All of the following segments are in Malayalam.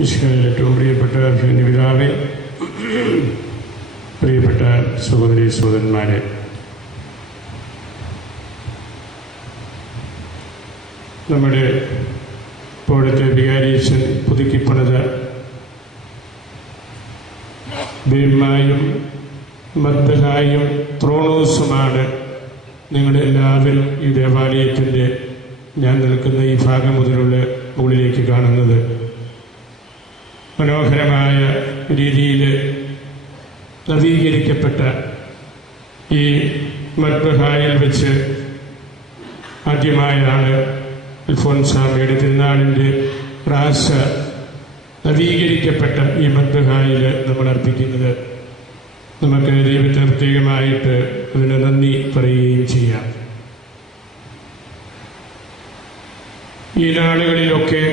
ഈശ്വരനിൽ ഏറ്റവും പ്രിയപ്പെട്ട പിതാവേ, പ്രിയപ്പെട്ട സഹോദരി സഹോദരന്മാരെ, നമ്മുടെ ഇപ്പോഴത്തെ വികാരിയച്ഛൻ പുതുക്കിപ്പണിത ബീമായും മദ്ബഹായും ത്രോണോസുമാണ് നിങ്ങളെല്ലാവരും ഈ ദേവാലയത്തിൻ്റെ ഞാൻ നിൽക്കുന്ന ഈ ഭാഗം മുതലുള്ള മുകളിലേക്ക് കാണുന്നത്. മനോഹരമായ രീതിയിൽ നവീകരിക്കപ്പെട്ട ഈ മദ്ബഹായിൽ വെച്ച് ആദ്യമായാണ് അൽഫോൻസാമ്മയുടെ തിരുനാളിൻ്റെ പ്രാസ നവീകരിക്കപ്പെട്ട ഈ മദ്ബഹായിൽ നമ്മൾ അർപ്പിക്കുന്നത്. നമുക്ക് ദൈവത്തിന് പ്രത്യേകമായിട്ട് അതിന് നന്ദി പറയുകയും ചെയ്യാം. ഈ നാളുകളിലൊക്കെ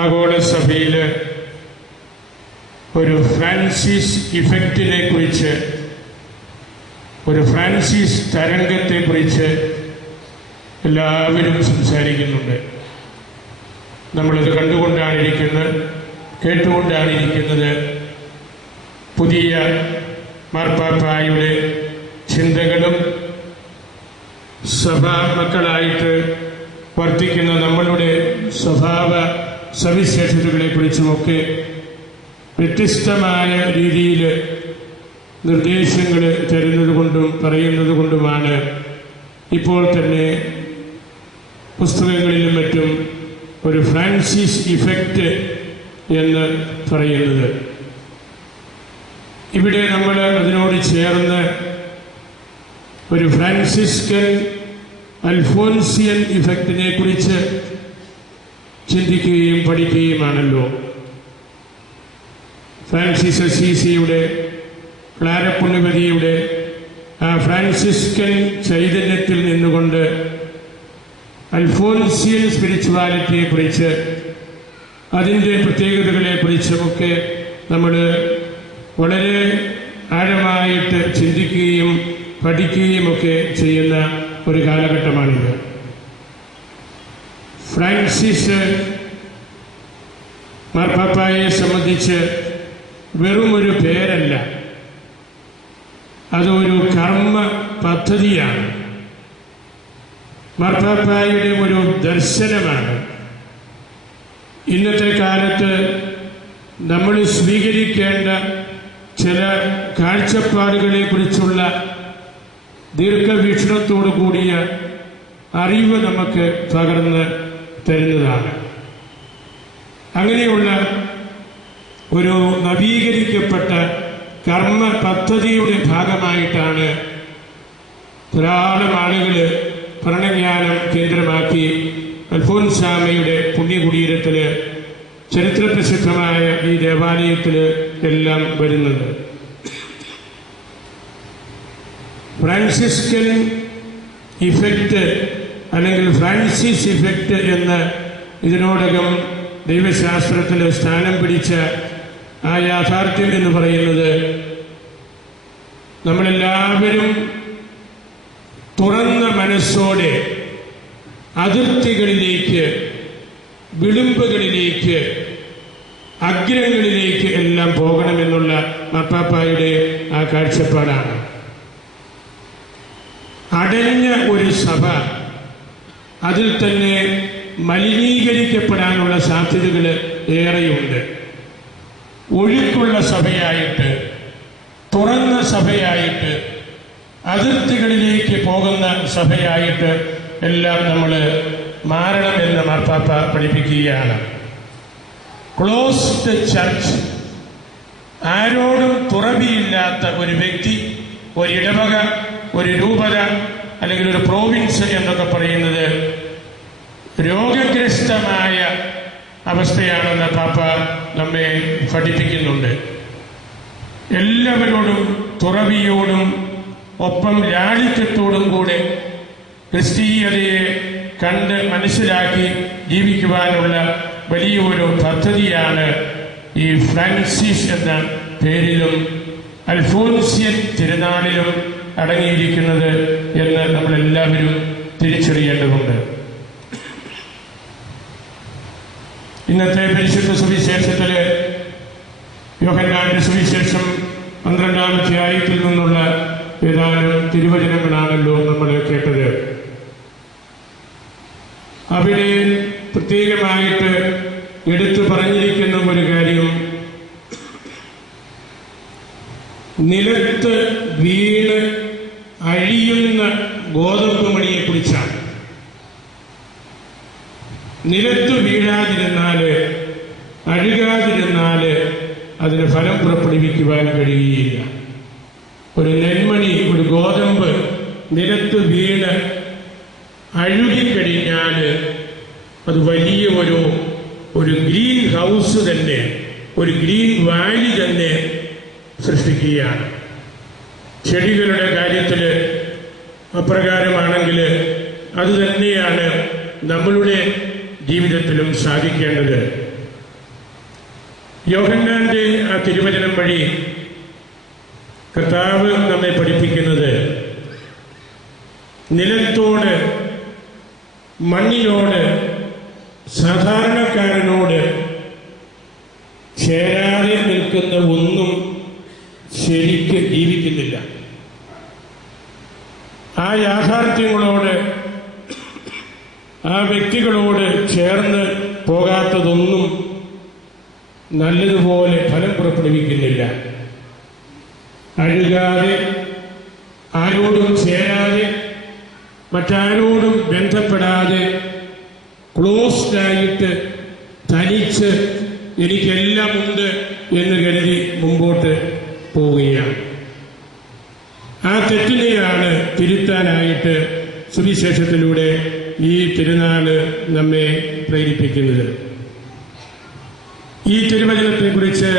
ആഗോള സഭയിൽ ഒരു ഫ്രാൻസിസ് ഇഫക്റ്റിനെ കുറിച്ച്, ഒരു ഫ്രാൻസിസ് തരംഗത്തെക്കുറിച്ച് എല്ലാവരും സംസാരിക്കുന്നുണ്ട്. നമ്മളത് കണ്ടുകൊണ്ടാണിരിക്കുന്നത്, കേട്ടുകൊണ്ടാണിരിക്കുന്നത്. പുതിയ മാർപ്പാപ്പായുടെ ചിന്തകളും സഭാ മക്കളായിട്ട് വർദ്ധിക്കുന്ന നമ്മളുടെ സ്വഭാവ സവിശേഷതകളെക്കുറിച്ചുമൊക്കെ വ്യത്യസ്തമായ രീതിയിൽ നിർദ്ദേശങ്ങൾ തരുന്നതുകൊണ്ടും പറയുന്നത് കൊണ്ടുമാണ് ഇപ്പോൾ തന്നെ പുസ്തകങ്ങളിലും മറ്റും ഒരു ഫ്രാൻസിസ് ഇഫക്റ്റ് എന്ന് പറയുന്നത്. ഇവിടെ നമ്മൾ അതിനോട് ചേർന്ന് ഒരു ഫ്രാൻസിസ്കൻ അൽഫോൻസിയൻ ഇഫക്റ്റിനെ കുറിച്ച് ചിന്തിക്കുകയും പഠിക്കുകയുമാണല്ലോ. ഫ്രാൻസിസ് അസീസിയുടെ, ക്ലാരപ്പുണ്യവതിയുടെ ആ ഫ്രാൻസിസ്കൻ ചൈതന്യത്തിൽ നിന്നുകൊണ്ട് അൽഫോൻസിയൻ സ്പിരിച്വാലിറ്റിയെക്കുറിച്ച്, അതിൻ്റെ പ്രത്യേകതകളെക്കുറിച്ചുമൊക്കെ നമ്മൾ വളരെ ആഴമായിട്ട് ചിന്തിക്കുകയും പഠിക്കുകയുമൊക്കെ ചെയ്യുന്ന ഒരു കാലഘട്ടമാണിത്. ഫ്രാൻസിസ് മാർപ്പാപ്പായെ സംബന്ധിച്ച് വെറുമൊരു പേരല്ല, അതൊരു കർമ്മ പദ്ധതിയാണ്. മാർപ്പാപ്പായുടെ ഒരു ദർശനമാണ്. ഇന്നത്തെ കാലത്ത് നമ്മൾ സ്വീകരിക്കേണ്ട ചില കാഴ്ചപ്പാടുകളെ കുറിച്ചുള്ള ദീർഘവീക്ഷണത്തോടു കൂടിയ അറിവ് നമുക്ക് പകർന്ന് തരുന്നതാണ്. അങ്ങനെയുള്ള ഒരു നവീകരിക്കപ്പെട്ട കർമ്മ പദ്ധതിയുടെ ഭാഗമായിട്ടാണ് ധാരാളം ആളുകൾ ഭരണജ്ഞാനം കേന്ദ്രമാക്കി അൽഫോൻസാമ്മയുടെ പുണ്യകുടീരത്തിൽ, ചരിത്രപ്രസിദ്ധമായ ഈ ദേവാലയത്തിൽ എല്ലാം വരുന്നത്. ഫ്രാൻസിസ്കൻ ഇഫക്റ്റ് അല്ലെങ്കിൽ ഫ്രാൻസിസ് ഇഫക്റ്റ് എന്ന് ഇതിനോടകം ദൈവശാസ്ത്രത്തിൽ സ്ഥാനം പിടിച്ച ആ യാഥാർത്ഥ്യം എന്ന് പറയുന്നത്, നമ്മളെല്ലാവരും തുറന്ന മനസ്സോടെ അതിർത്തികളിലേക്ക്, വിളിമ്പുകളിലേക്ക്, അഗ്രങ്ങളിലേക്ക് എല്ലാം പോകണമെന്നുള്ള മാർപ്പാപ്പായുടെ ആ കാഴ്ചപ്പാടാണ്. അടഞ്ഞ ഒരു സഭ അതിൽ തന്നെ മലിനീകരിക്കപ്പെടാനുള്ള സാധ്യതകൾ ഏറെയുണ്ട്. ഒഴുക്കുള്ള സഭയായിട്ട്, തുറന്ന സഭയായിട്ട്, അതിർത്തികളിലേക്ക് പോകുന്ന സഭയായിട്ട് എല്ലാം നമ്മൾ മാറണമെന്ന് മാർപ്പാപ്പ പഠിപ്പിക്കുകയാണ്. ക്ലോസ്ഡ് ചർച്ച്, ആരോടും തുറവിയില്ലാത്ത ഒരു വ്യക്തി, ഒരിടവക, ഒരു രൂപത അല്ലെങ്കിൽ ഒരു പ്രോവിൻസ് എന്നൊക്കെ പറയുന്നത് രോഗഗ്രസ്തമായ അവസ്ഥയാണെന്ന് പാപ്പ നമ്മെ പഠിപ്പിക്കുന്നുണ്ട്. എല്ലാവരോടും തുറവിയോടും ഒപ്പം ലാളിത്യത്തോടും കൂടെ ക്രിസ്തീയതയെ കണ്ട് മനസ്സിലാക്കി ജീവിക്കുവാനുള്ള വലിയൊരു പദ്ധതിയാണ് ഈ ഫ്രാൻസിസ് എന്ന പേരിലും അൽഫോൻസിയൻ തിരുനാളിലും അടങ്ങിയിരിക്കുന്നത് എന്ന് നമ്മളെല്ലാവരും തിരിച്ചറിയേണ്ടതുണ്ട്. ഇന്നത്തെ പരിശുദ്ധ സുവിശേഷത്തില് യോഹന്നാന്റെ സുവിശേഷം 12-ാം അധ്യായത്തിൽ നിന്നുള്ള ഏതാനും തിരുവചനങ്ങളാണല്ലോ നമ്മൾ കേട്ടത്. അവിടെ പ്രത്യേകമായിട്ട് എടുത്തു പറഞ്ഞിരിക്കുന്ന ഒരു കാര്യം നിലത്ത് വീണ് അഴിയുന്ന ഗോതമ്പ് മണിയെക്കുറിച്ചാണ്. നിലത്ത് വീഴാതിരുന്നാല്, അഴുകാതിരുന്നാല് അതിന് ഫലം പുറപ്പെടുവിക്കുവാൻ കഴിയുകയില്ല. ഒരു നെന്മണി, ഒരു ഗോതമ്പ് നിലത്ത് വീണ് അഴുകിക്കഴിഞ്ഞാൽ അത് വലിയ ഒരു ഗ്രീൻ ഹൗസ് തന്നെ, ഒരു ഗ്രീൻ വാലി തന്നെ സൃഷ്ടിക്കുകയാണ്. ചെടികളുടെ കാര്യത്തിൽ അപ്രകാരമാണെങ്കിൽ അത് തന്നെയാണ് നമ്മളുടെ ജീവിതത്തിലും സാധിക്കേണ്ടത്. യോഹന്നാന്റെ ആ തിരുവചനം വഴി കർത്താവ് നമ്മെ പഠിപ്പിക്കുന്നത് നിലത്തോട്, മണ്ണിനോട്, സാധാരണക്കാരനോട് ചേരാതെ നിൽക്കുന്ന ഒന്നും ശരിക്ക് ജീവിക്കുന്നില്ല. ആ യാഥാർത്ഥ്യങ്ങളോട്, ആ വ്യക്തികളോട് ചേർന്ന് പോകാത്തതൊന്നും നല്ലതുപോലെ ഫലം പുറപ്പെടുവിക്കുന്നില്ല. അഴുകാതെ, ആരോടും ചേരാതെ, മറ്റാരോടും ബന്ധപ്പെടാതെ, ക്ലോസ്ഡായിട്ട് തനിച്ച് എനിക്കെല്ലാം ഉണ്ട് എന്ന് കരുതി മുമ്പോട്ട് പോവുകയാണ്. ആ തെറ്റിനെയാണ് തിരുത്താനായിട്ട് സുവിശേഷത്തിലൂടെ ഈ തിരുനാള് നമ്മെ പ്രേരിപ്പിക്കുന്നത്. ഈ തിരുവചനത്തെക്കുറിച്ച്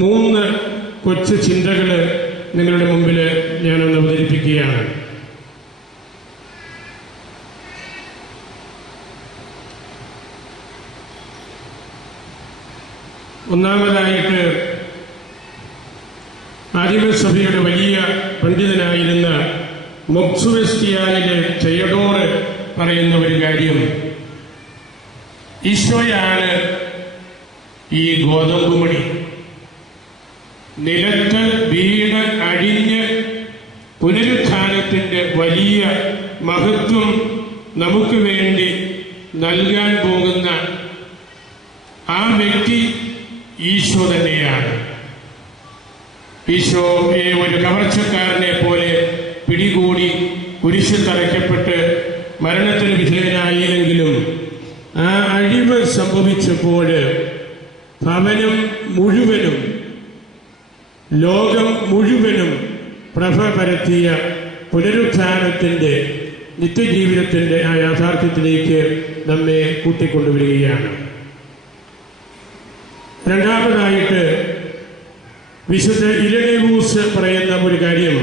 3 കൊച്ചു ചിന്തകൾ നിങ്ങളുടെ മുമ്പിൽ ഞാനൊന്ന് അവതരിപ്പിക്കുകയാണ്. ഒന്നാമതായിട്ട് ആദിമസഭയുടെ വലിയ പണ്ഡിതനായിരുന്ന മൊക്സുവെസ്റ്റിയാനിലെ തെയഡോർ പറയുന്ന ഒരു കാര്യം, ഈശോയാണ് ഈ ഗോതമ്പ് മണി. നിലത്ത് വീണ് അഴിഞ്ഞ് പുനരുത്ഥാനത്തിന്റെ വലിയ മഹത്വം നമുക്ക് വേണ്ടി നൽകാൻ പോകുന്ന ആ വ്യക്തി ഈശോ തന്നെയാണ്. ഈശോയെ ഒരു കവർച്ചക്കാരനെ പോലെ പിടികൂടി കുരിശിൽ തറയ്ക്കപ്പെട്ട് മരണത്തിന് വിധേയനായില്ലെങ്കിലും ആ അഴിവ് സംഭവിച്ചപ്പോൾ ഭവനം മുഴുവനും, ലോകം മുഴുവനും പ്രഭ പരത്തിയ പുനരുത്ഥാനത്തിന്റെ, നിത്യജീവിതത്തിന്റെ ആ യാഥാർത്ഥ്യത്തിലേക്ക് നമ്മെ കൂട്ടിക്കൊണ്ടുവരികയാണ്. രണ്ടാമതായിട്ട് വിശുദ്ധ ഇരണേവൂസ് പറയുന്ന ഒരു കാര്യം,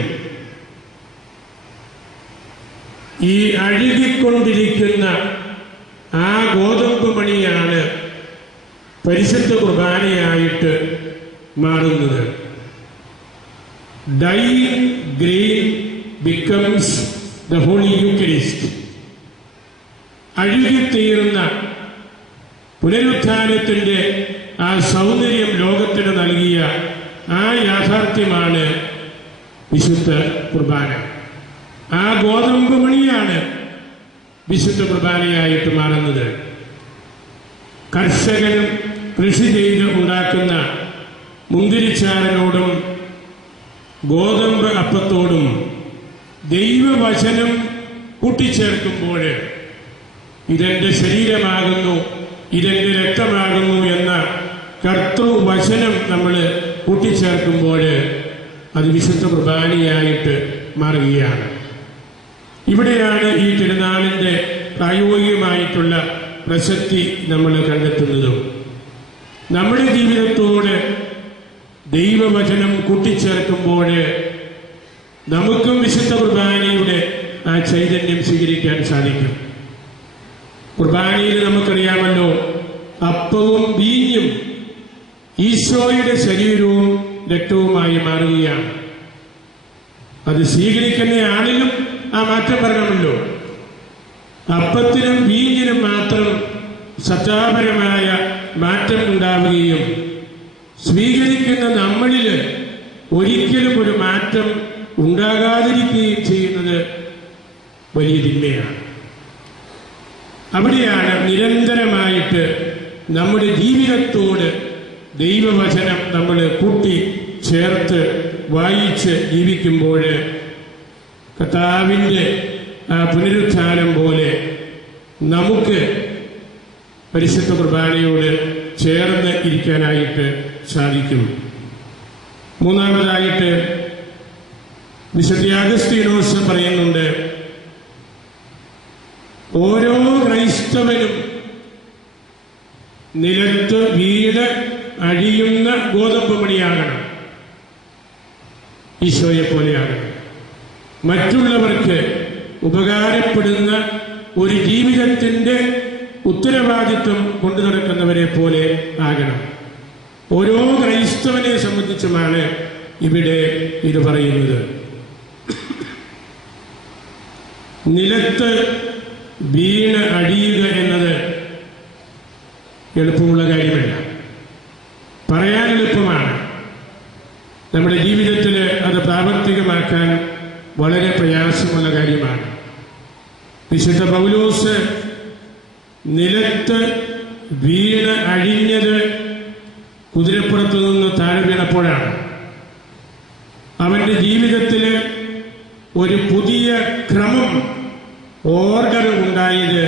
ഈ അഴുകിക്കൊണ്ടിരിക്കുന്ന ആ ഗോതമ്പ് മണിയാണ് പരിശുദ്ധ കുർബാനയായിട്ട് മാറുന്നത്. Dying grain becomes the holy Eucharist. അഴുകിത്തീർന്ന പുനരുത്ഥാനത്തിന്റെ ആ സൗന്ദര്യം ലോകത്തിന് നൽകിയ ആ യാഥാർത്ഥ്യമാണ് വിശുദ്ധ കുർബാന. ആ ഗോതമ്പ് മണിയാണ് വിശുദ്ധ കുർബാനയായിട്ട് മാറുന്നത്. കർഷകൻ കൃഷി ചെയ്ത് ഉണ്ടാക്കുന്ന മുന്തിരിച്ചാറിനോടും ഗോതമ്പ് അപ്പത്തോടും ദൈവവചനം കൂട്ടിച്ചേർക്കുമ്പോൾ ഇതെന്റെ ശരീരമാകുന്നു, ഇതെന്റെ രക്തമാകുന്നു എന്ന കർത്തൃവചനം നമ്മൾ കൂട്ടിച്ചേർക്കുമ്പോൾ അത് വിശുദ്ധ കുർബാനയായിട്ട് മാറുകയാണ്. ഇവിടെയാണ് ഈ തിരുനാളിന്റെ പ്രായോഗികമായിട്ടുള്ള പ്രസക്തി നമ്മൾ കണ്ടെത്തുന്നതും. നമ്മുടെ ജീവിതത്തോട് ദൈവവചനം കൂട്ടിച്ചേർക്കുമ്പോൾ നമുക്കും വിശുദ്ധ കുർബാനയുടെ ആ ചൈതന്യം സ്വീകരിക്കാൻ സാധിക്കും. കുർബാനയിൽ നമുക്കറിയാമല്ലോ, അപ്പവും വീഞ്ഞും ഈശോയുടെ ശരീരവും രക്തവുമായി മാറുകയാണ്. അത് സ്വീകരിക്കുന്ന ആളിലും ആ മാറ്റം വരണമല്ലോ. അപ്പത്തിനും വീഞ്ഞിനും മാത്രം സത്താപരമായ മാറ്റം ഉണ്ടാവുകയും സ്വീകരിക്കുന്ന നമ്മളിൽ ഒരിക്കലും ഒരു മാറ്റം ഉണ്ടാകാതിരിക്കുകയും ചെയ്യുന്നത് വലിയ തിന്മയാണ്. അവിടെയാണ് നിരന്തരമായിട്ട് നമ്മുടെ ജീവിതത്തോട് ദൈവവചനം നമ്മൾ കൂട്ടി ചേർത്ത് വായിച്ച് ജീവിക്കുമ്പോൾ കർത്താവിൻ്റെ ആ പുനരുത്ഥാനം പോലെ നമുക്ക് പരിശുദ്ധ കുർബാനയോട് ചേർന്ന് ഇരിക്കാനായിട്ട് സാധിക്കും. മൂന്നാമതായിട്ട് വിശുദ്ധ അഗസ്തീനോസ് പറയുന്നുണ്ട്, ഓരോ ക്രൈസ്തവനും നിലത്ത് വീട് അഴിയുന്ന ഗോതമ്പ് മണിയാകണം, ഈശോയെ പോലെയാകണം. മറ്റുള്ളവർക്ക് ഉപകാരപ്പെടുന്ന ഒരു ജീവിതത്തിൻ്റെ ഉത്തരവാദിത്വം കൊണ്ടു നടക്കുന്നവരെ പോലെ ആകണം. ഓരോ ക്രൈസ്തവനെ സംബന്ധിച്ചുമാണ് ഇവിടെ ഇത് പറയുന്നത്. നിലത്ത് വീണ് അടിയുക എന്നത് എളുപ്പമുള്ള കാര്യമല്ല, പറയാൻ എളുപ്പമാണ്. നമ്മുടെ ജീവിതത്തിൽ അത് പ്രാവർത്തികമാക്കാൻ വളരെ പ്രയാസമുള്ള കാര്യമാണ്. വിശുദ്ധ പൗലോസ് നിലത്ത് വീണ് അഴിഞ്ഞത് കുതിരപ്പുറത്തു നിന്ന് താഴെ വീണപ്പോഴാണ്. അവന്റെ ജീവിതത്തിൽ ഒരു പുതിയ ക്രമം, ഓർഡർ ഉണ്ടായത്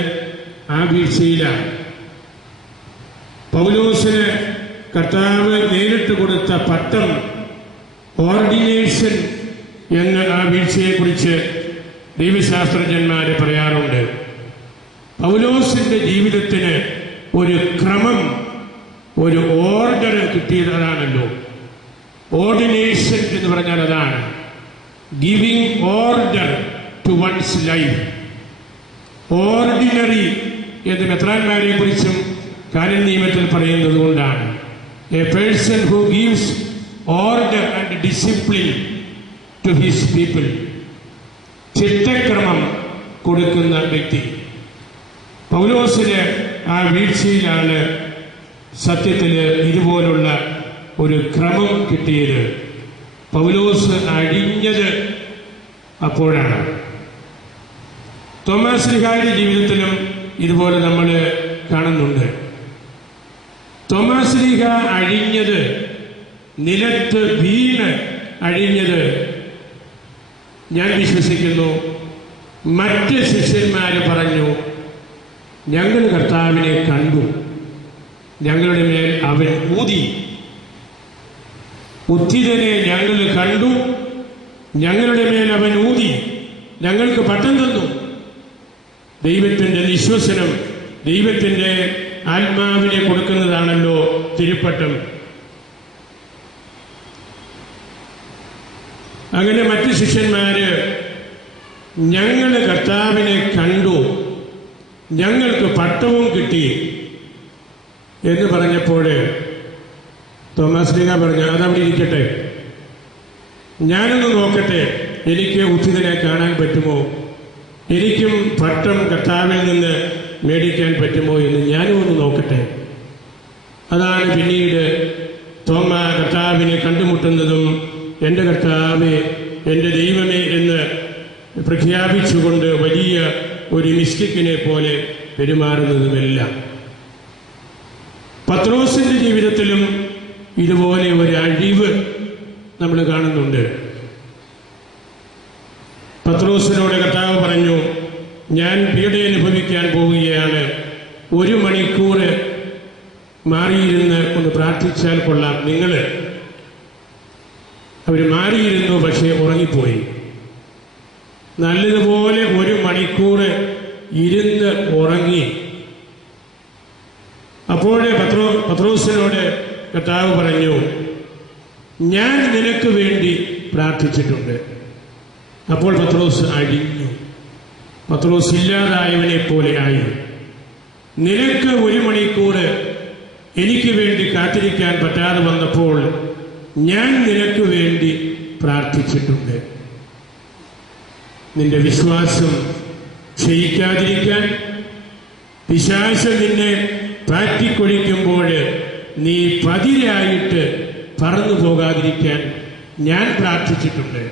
ആ വീഴ്ചയിലാണ്. പൗലോസിന് കർത്താവ് നേരിട്ട് കൊടുത്ത പട്ടം ഓർഡിനേഷൻ എന്ന ആ വീഴ്ചയെക്കുറിച്ച് ദൈവശാസ്ത്രജ്ഞന്മാർ പറയാറുണ്ട്. പൗലോസിന്റെ ജീവിതത്തിന് ഒരു ക്രമം, ഒരു ഓർഡർ കിട്ടിയതാണല്ലോ. ഓർഡിനേഷൻ എന്ന് പറഞ്ഞാൽ അതാണ്, giving order to one's life. Ordinary എന്ന് മെത്രാന്മാരെ കുറിച്ചും കാനൻ നിയമത്തിൽ പറയുന്നത് കൊണ്ടാണ്. A person who gives order and discipline to his people. ചിട്ടക്രമം കൊടുക്കുന്ന വ്യക്തി. പൗലോസിന് ആ വീഴ്ചയിലാണ് സത്യത്തിൽ ഇതുപോലുള്ള ഒരു ക്രമം കിട്ടിയത്. പൗലോസ് അഴിഞ്ഞത് അപ്പോഴാണ്. തോമാസ് ശ്ലീഹായുടെ ജീവിതത്തിലും ഇതുപോലെ നമ്മൾ കാണുന്നുണ്ട്. തോമാസ് ശ്ലീഹ അഴിഞ്ഞത്, നിലത്ത് വീണ് അഴിഞ്ഞത്, ഞാൻ വിശ്വസിക്കുന്നു മറ്റ് ശിഷ്യന്മാർ പറഞ്ഞു, ഞങ്ങൾ കർത്താവിനെ കണ്ടു, ഞങ്ങളുടെ മേൽ അവൻ ഊതി. ഉദ്ധിതനെ ഞങ്ങൾ കണ്ടു, ഞങ്ങളുടെ മേൽ അവൻ ഊതി, ഞങ്ങൾക്ക് പട്ടം തന്നു. ദൈവത്തിൻ്റെ നിശ്വസനം, ദൈവത്തിൻ്റെ ആത്മാവിനെ കൊടുക്കുന്നതാണല്ലോ തിരുപ്പട്ടം. അങ്ങനെ മറ്റ് ശിഷ്യന്മാര് ഞങ്ങൾ കർത്താവിനെ കണ്ടു, ഞങ്ങൾക്ക് പട്ടവും കിട്ടി എന്ന് പറഞ്ഞപ്പോൾ തോമാസ് ശ്ലീഹ പറഞ്ഞു, അതവിടെ ഇരിക്കട്ടെ, ഞാനൊന്ന് നോക്കട്ടെ, എനിക്ക് ഉദ്ധിതനെ കാണാൻ പറ്റുമോ, എനിക്കും പട്ടം കർത്താവിൽ നിന്ന് മേടിക്കാൻ പറ്റുമോ എന്ന് ഞാനും ഒന്ന് നോക്കട്ടെ. അതാണ് പിന്നീട് തോമ കർത്താവിനെ കണ്ടുമുട്ടുന്നതും എൻ്റെ കർത്താവേ, എൻ്റെ ദൈവമേ എന്ന് പ്രഖ്യാപിച്ചുകൊണ്ട് വലിയ ഒരു മിസ്റ്റിക്കിനെ പോലെ പെരുമാറുന്നതുമെല്ലാം. പത്രോസിന്റെ ജീവിതത്തിലും ഇതുപോലെ ഒരു അഴിവ് നമ്മൾ കാണുന്നുണ്ട്. പത്രോസിനോട് കർത്താവ് പറഞ്ഞു, ഞാൻ പീഡ അനുഭവിക്കാൻ പോവുകയാണ്, 1 മണിക്കൂർ മാറിയിരുന്ന് ഒന്ന് പ്രാർത്ഥിച്ചാൽ കൊള്ളാം. അവർ മാറിയിരുന്നു, പക്ഷേ ഉറങ്ങിപ്പോയി. നല്ലതുപോലെ 1 മണിക്കൂർ ഇരുന്ന് ഉറങ്ങി. അപ്പോഴേ പത്രോസിനോട് കർത്താവ് പറഞ്ഞു, ഞാൻ നിനക്ക് വേണ്ടി പ്രാർത്ഥിച്ചിട്ടുണ്ട്. അപ്പോൾ പത്രോസ് അഴിഞ്ഞു. പത്രോസ് ഇല്ലാതായവനെ പോലെ ആയി. നിനക്ക് 1 മണിക്കൂർ എനിക്ക് വേണ്ടി കാത്തിരിക്കാൻ പറ്റാതെ വന്നപ്പോൾ ഞാൻ നിനക്ക് വേണ്ടി പ്രാർത്ഥിച്ചിട്ടുണ്ട്. നിന്റെ വിശ്വാസം ക്ഷയിക്കാതിരിക്കാൻ, പിശാച് നിന്നെ ചാടിക്കൊഴിക്കുമ്പോൾ നീ പതിരായിട്ട് പറന്നു പോകാതിരിക്കാൻ ഞാൻ പ്രാർത്ഥിച്ചിട്ടുണ്ട്.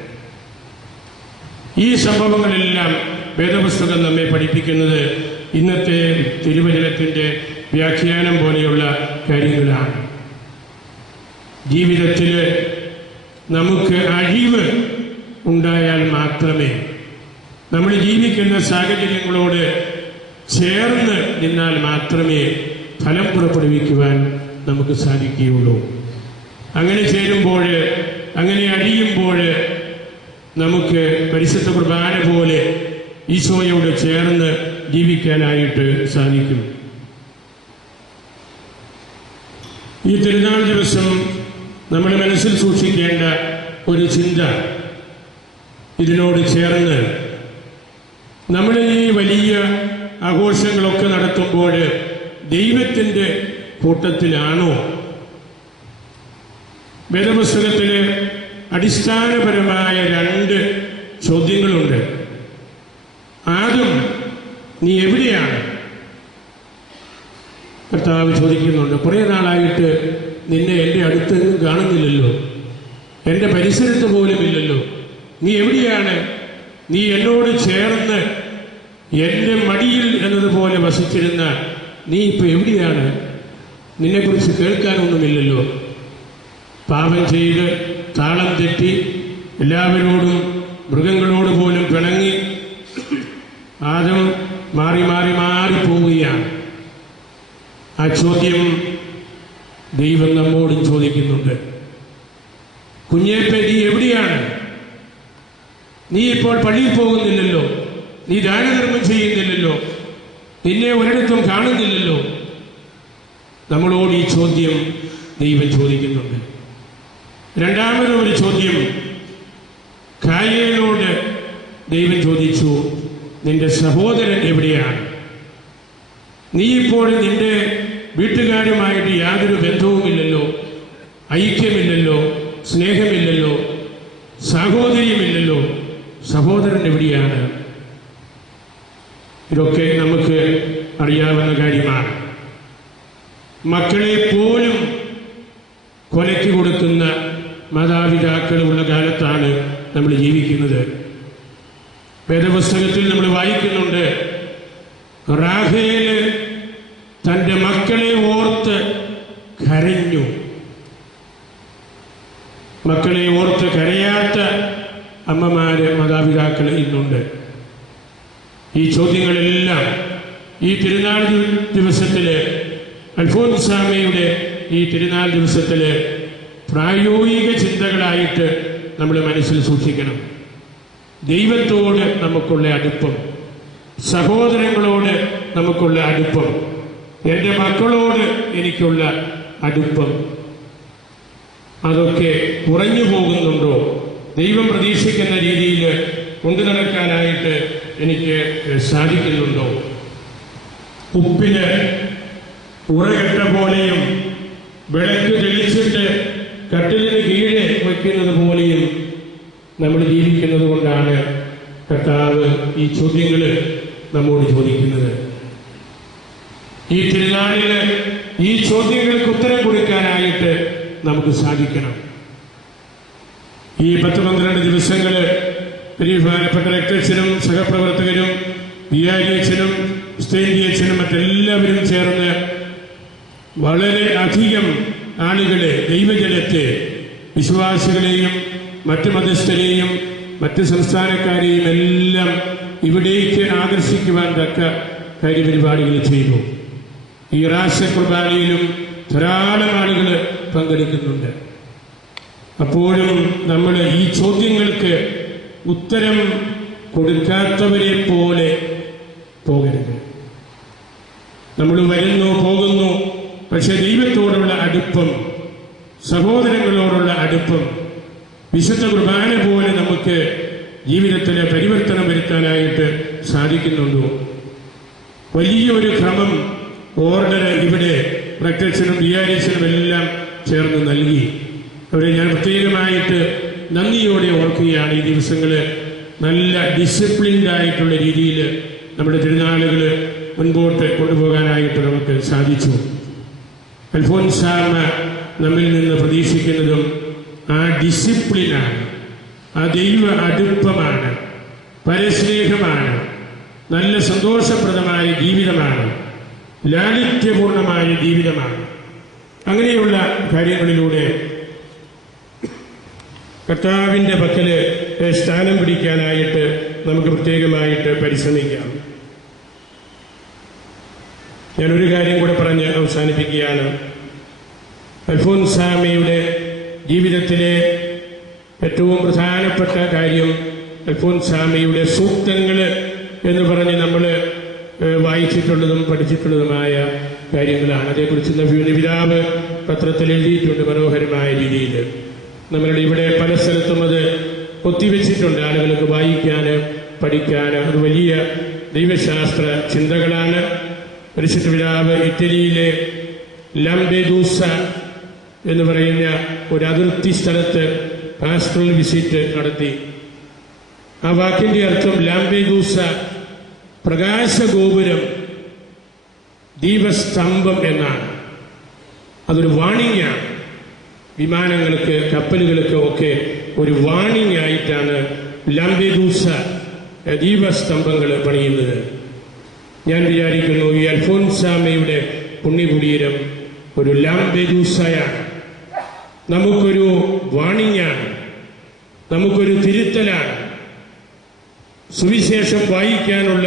ഈ സംഭവങ്ങളെല്ലാം വേദപുസ്തകം നമ്മെ പഠിപ്പിക്കുന്നത് ഇന്നത്തെ തിരുവചനത്തിൻ്റെ വ്യാഖ്യാനം പോലെയുള്ള കാര്യങ്ങളാണ്. ജീവിതത്തിൽ നമുക്ക് അഴിവ് ഉണ്ടായാൽ മാത്രമേ, നമ്മൾ ജീവിക്കുന്ന സാഹചര്യങ്ങളോട് ചേർന്ന് നിന്നാൽ മാത്രമേ ഫലം പുറപ്പെടുവിക്കുവാൻ നമുക്ക് സാധിക്കുകയുള്ളൂ. അങ്ങനെ ചേരുമ്പോൾ, അങ്ങനെ അഴിയുമ്പോൾ നമുക്ക് പരിശുദ്ധ കുർബാന പോലെ ഈശോയോട് ചേർന്ന് ജീവിക്കാനായിട്ട് സാധിക്കും. ഈ തിരുനാൾ ദിവസം നമ്മൾ മനസ്സിൽ സൂക്ഷിക്കേണ്ട ഒരു ചിന്ത, ഇതിനോട് ചേർന്ന് നമ്മൾ ഈ വലിയ ആഘോഷങ്ങളൊക്കെ നടത്തുമ്പോൾ ദൈവത്തിൻ്റെ കൂട്ടത്തിലാണോ? വേദപുസ്തകത്തിൽ അടിസ്ഥാനപരമായ 2 ചോദ്യങ്ങളുണ്ട്. ആദ്യം, നീ എവിടെയാണ്? കർത്താവ് ചോദിക്കുന്നുണ്ട്. കുറേ നാളായിട്ട് നിന്നെ എൻ്റെ അടുത്ത് കാണുന്നില്ലല്ലോ, എൻ്റെ പരിസരത്ത് പോലും ഇല്ലല്ലോ. നീ എവിടെയാണ്? നീ എന്നോട് ചേർന്ന് എൻ്റെ മടിയിൽ എന്നതുപോലെ വസിച്ചിരുന്ന നീ ഇപ്പോൾ എവിടെയാണ്? നിന്നെക്കുറിച്ച് കേൾക്കാനൊന്നുമില്ലല്ലോ. പാപം ചെയ്ത് താളം തെറ്റി എല്ലാവരോടും മൃഗങ്ങളോട് പോലും പിണങ്ങി ആദം മാറി മാറി മാറി പോവുകയാണ്. ആ ചോദ്യം ദൈവം നമ്മോടും ചോദിക്കുന്നുണ്ട്. കുഞ്ഞേപ്പ, നീ എവിടെയാണ്? നീ ഇപ്പോൾ പള്ളിയിൽ പോകുന്നില്ലല്ലോ, നീ ദാനധർമ്മം ചെയ്യുന്നില്ലല്ലോ, നിന്നെ ഒരിടത്തും കാണുന്നില്ലല്ലോ. നമ്മളോട് ഈ ചോദ്യം ദൈവം ചോദിക്കുന്നുണ്ട്. രണ്ടാമതൊരു ചോദ്യം കായേനോട് ദൈവം ചോദിച്ചു, നിന്റെ സഹോദരൻ എവിടെയാണ്? നീ ഇപ്പോൾ നിന്റെ വീട്ടുകാരുമായിട്ട് യാതൊരു ബന്ധവുമില്ലല്ലോ, ഐക്യമില്ലല്ലോ, സ്നേഹമില്ലല്ലോ, സാഹോദര്യമില്ലല്ലോ. സഹോദരൻ എവിടെയാണ്? ഇതൊക്കെ നമുക്ക് അറിയാവുന്ന കാര്യമാണ്. മക്കളെ പോലും കൊലയ്ക്ക് കൊടുക്കുന്ന മാതാപിതാക്കളുള്ള കാലത്താണ് നമ്മൾ ജീവിക്കുന്നത്. വേദപുസ്തകത്തിൽ നമ്മൾ വായിക്കുന്നുണ്ട്, റാഹേല് തൻ്റെ മക്കളെ ഓർത്ത് കരഞ്ഞു. മക്കളെ ഓർത്ത് കരയാത്ത അമ്മമാര്, മാതാപിതാക്കൾ ഇന്നുണ്ട്. ഈ ചോദ്യങ്ങളെല്ലാം ഈ തിരുനാൾ ദിവസത്തില്, അൽഫോൻസാമയുടെ ഈ തിരുനാൾ ദിവസത്തില് പ്രായോഗിക ചിന്തകളായിട്ട് നമ്മൾ മനസ്സിൽ സൂക്ഷിക്കണം. ദൈവത്തോട് നമുക്കുള്ള അടുപ്പം, സഹോദരങ്ങളോട് നമുക്കുള്ള അടുപ്പം, എൻ്റെ മക്കളോട് എനിക്കുള്ള അടുപ്പം, അതൊക്കെ കുറഞ്ഞു പോകുന്നുണ്ടോ? ദൈവം പ്രതീക്ഷിക്കുന്ന രീതിയിൽ കൊണ്ടു നടക്കാനായിട്ട് എനിക്ക് സാധിക്കുന്നുണ്ടോ? ഉപ്പിന് ഉറകെട്ട പോലെയും വിളക്ക് തെളിച്ചിട്ട് കട്ടിലിന് കീഴെ വയ്ക്കുന്നത് പോലെയും നമ്മൾ ജീവിക്കുന്നത് കൊണ്ടാണ് കർത്താവ് ഈ ചോദ്യങ്ങൾ നമ്മോട് ചോദിക്കുന്നത്. ഈ തിരുനാളില് ഈ ചോദ്യങ്ങൾക്ക് ഉത്തരം കൊടുക്കാനായിട്ട് നമുക്ക് സാധിക്കണം. ഈ 10-12 ദിവസങ്ങള് പരിപാലപ്പെട്ട രക്തച്ഛനും സഹപ്രവർത്തകരും വിയാരിയച്ഛനും സ്തേന്തിയച്ഛനും മറ്റെല്ലാവരും ചേർന്ന് വളരെ അധികം ആളുകളെ, ദൈവജനത്തെ, വിശ്വാസികളെയും മറ്റ് മതസ്ഥരെയും മറ്റ് സംസ്ഥാനക്കാരെയും എല്ലാം ഇവിടേക്ക് ആകർഷിക്കുവാൻ തക്ക കാര്യപരിപാടികൾ ചെയ്തു. ഈ റാസ്യ കുർബാനയിലും ധാരാളം ആളുകൾ പങ്കെടുക്കുന്നുണ്ട്. അപ്പോഴും നമ്മൾ ഈ ചോദ്യങ്ങൾക്ക് ഉത്തരം കൊടുക്കാത്തവരെ പോലെ പോകരുത്. നമ്മൾ വരുന്നു, പോകുന്നു, പക്ഷെ ദൈവത്തോടുള്ള അടുപ്പം, സഹോദരങ്ങളോടുള്ള അടുപ്പം, വിശുദ്ധ കുർബാന പോലെ നമുക്ക് ജീവിതത്തിന് പരിവർത്തനം വരുത്താനായിട്ട് സാധിക്കുന്നുണ്ടോ? വലിയൊരു ക്രമം, ഓർഡർ ഇവിടെ പ്രത്യക്ഷനും വിയാരിച്ചനും എല്ലാം ചേർന്ന് നൽകി. അവരെ ഞാൻ പ്രത്യേകമായിട്ട് നന്ദിയോടെ ഓർക്കുകയാണ്. ഈ ദിവസങ്ങൾ നല്ല ഡിസിപ്ലിൻഡ് ആയിട്ടുള്ള രീതിയിൽ നമ്മുടെ തിരുനാളുകൾ മുൻപോട്ട് കൊണ്ടുപോകാനായിട്ട് നമുക്ക് സാധിച്ചു. അൽഫോൻസാമ്മ നമ്മിൽ നിന്ന് പ്രതീക്ഷിക്കുന്നതും ആ ഡിസിപ്ലിനാണ്, ആ ദൈവ അടുപ്പമാണ്, പരസ്നേഹമാണ്, നല്ല സന്തോഷപ്രദമായ ജീവിതമാണ്, ലാളിത്യപൂർണമായ ജീവിതമാണ്. അങ്ങനെയുള്ള കാര്യങ്ങളിലൂടെ കർത്താവിൻ്റെ പക്കല് സ്ഥാനം പിടിക്കാനായിട്ട് നമുക്ക് പ്രത്യേകമായിട്ട് പരിശ്രമിക്കാം. ഞാനൊരു കാര്യം കൂടെ പറഞ്ഞ് അവസാനിപ്പിക്കുകയാണ്. അൽഫോൻസാമ്മയുടെ ജീവിതത്തിലെ ഏറ്റവും പ്രധാനപ്പെട്ട കാര്യം അൽഫോൻസാമ്മയുടെ സൂക്തങ്ങൾ എന്ന് പറഞ്ഞ് നമ്മൾ വായിച്ചിട്ടുള്ളതും പഠിച്ചിട്ടുള്ളതുമായ കാര്യങ്ങളാണ്. അതേക്കുറിച്ച് പിതാവ് പത്രത്തിൽ എഴുതിയിട്ടുണ്ട് മനോഹരമായ രീതിയിൽ. നമ്മളുടെ ഇവിടെ പല സ്ഥലത്തും അത് ഒത്തിവെച്ചിട്ടുണ്ട് ആളുകൾക്ക് വായിക്കാൻ, പഠിക്കാൻ. അത് വലിയ ദൈവശാസ്ത്ര ചിന്തകളാണ്. പരിശുദ്ധ പിതാവ് ഇറ്റലിയിലെ ലംപെദൂസ എന്ന് പറയുന്ന ഒരു അതിർത്തി സ്ഥലത്ത് പാസ്റ്ററൽ വിസിറ്റ് നടത്തി. ആ വാക്കിന്റെ അർത്ഥം ലംപെദൂസ പ്രകാശഗോപുരം, ദീപസ്തംഭം എന്നാണ്. അതൊരു വാണിംഗ് ആണ്. വിമാനങ്ങൾക്ക്, കപ്പലുകൾക്ക് ഒക്കെ ഒരു വാണിംഗ് ആയിട്ടാണ് ലംപെദൂസ ദീപസ്തംഭങ്ങൾ പണിയുന്നത്. ഞാൻ വിചാരിക്കുന്നു ഈ അൽഫോൻസാമ്മയുടെ പുണ്യകുടീരം ഒരു ലംപെദൂസയാണ്. നമുക്കൊരു വാണിംഗാണ്, നമുക്കൊരു തിരുത്തലാണ്, സുവിശേഷം വായിക്കാനുള്ള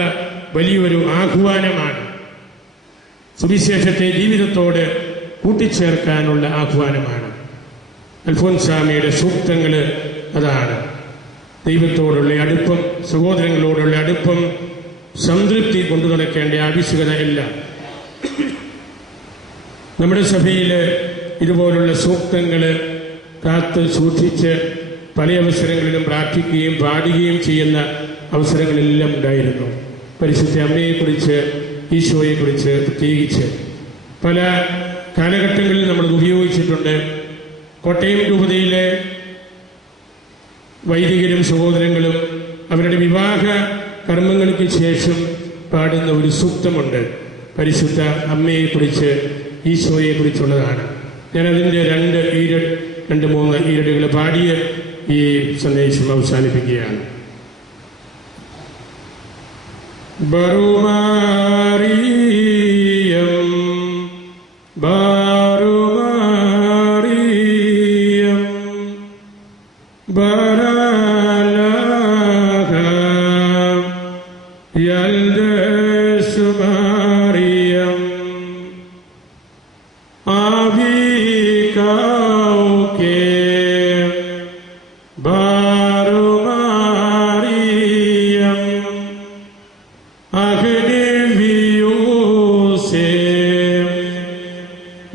വലിയൊരു ആഹ്വാനമാണ്, സുവിശേഷത്തെ ജീവിതത്തോട് കൂട്ടിച്ചേർക്കാനുള്ള ആഹ്വാനമാണ്. അൽഫോൻസാമ്മയുടെ സൂക്തങ്ങൾ അതാണ്. ദൈവത്തോടുള്ള അടുപ്പം, സഹോദരങ്ങളോടുള്ള അടുപ്പം, സംതൃപ്തി കൊണ്ടു നടക്കേണ്ട ആവശ്യകത ഇല്ല. നമ്മുടെ സഭയിൽ ഇതുപോലുള്ള സൂക്തങ്ങൾ കാത്ത് സൂക്ഷിച്ച് പല അവസരങ്ങളിലും പ്രാർത്ഥിക്കുകയും പാടുകയും ചെയ്യുന്ന അവസരങ്ങളെല്ലാം ഉണ്ടായിരുന്നു. പരിശുദ്ധ അമ്മയെക്കുറിച്ച്, ഈശോയെക്കുറിച്ച് പ്രത്യേകിച്ച് പല കാലഘട്ടങ്ങളിൽ നമ്മളത് ഉപയോഗിച്ചിട്ടുണ്ട്. കോട്ടയം രൂപതയിലെ വൈദികരും സഹോദരങ്ങളും അവരുടെ വിവാഹ കർമ്മങ്ങൾക്ക് ശേഷം പാടുന്ന ഒരു സൂക്തമുണ്ട്. പരിശുദ്ധ അമ്മയെക്കുറിച്ച്, ഈശോയെക്കുറിച്ചുള്ളതാണ്. ഞാനതിൻ്റെ രണ്ട് മൂന്ന് ഈരടുകൾ പാടിയ ഈ സന്ദേശം അവസാനിപ്പിക്കുകയാണ്. ബറുമാരിയം ബറുമാരിയം ബരലഹ യൽദസുമാരിയം ആവികൗകെ ബറുമാരിയം അഗ്നിവിയൂസെ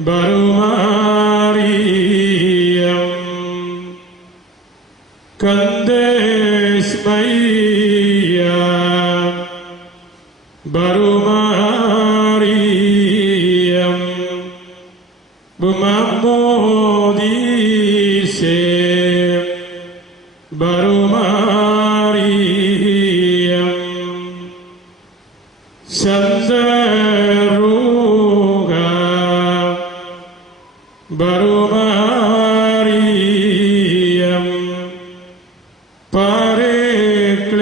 ബറുമാരിയം കന്ദേസ്മയ്യ ബറുമാരിയം ബുമമോദീസെ ബറുമാരിയം ശന്തരൂഹ ബറുമാരിയം പരക്ലേത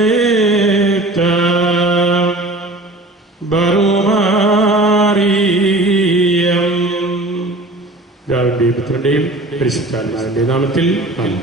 ബറുമാരിയം. പിതാവിന്റെയും പുത്രന്റെയും പരിശുദ്ധാത്മാവിന്റെ നാമത്തിൽ ആമേൻ.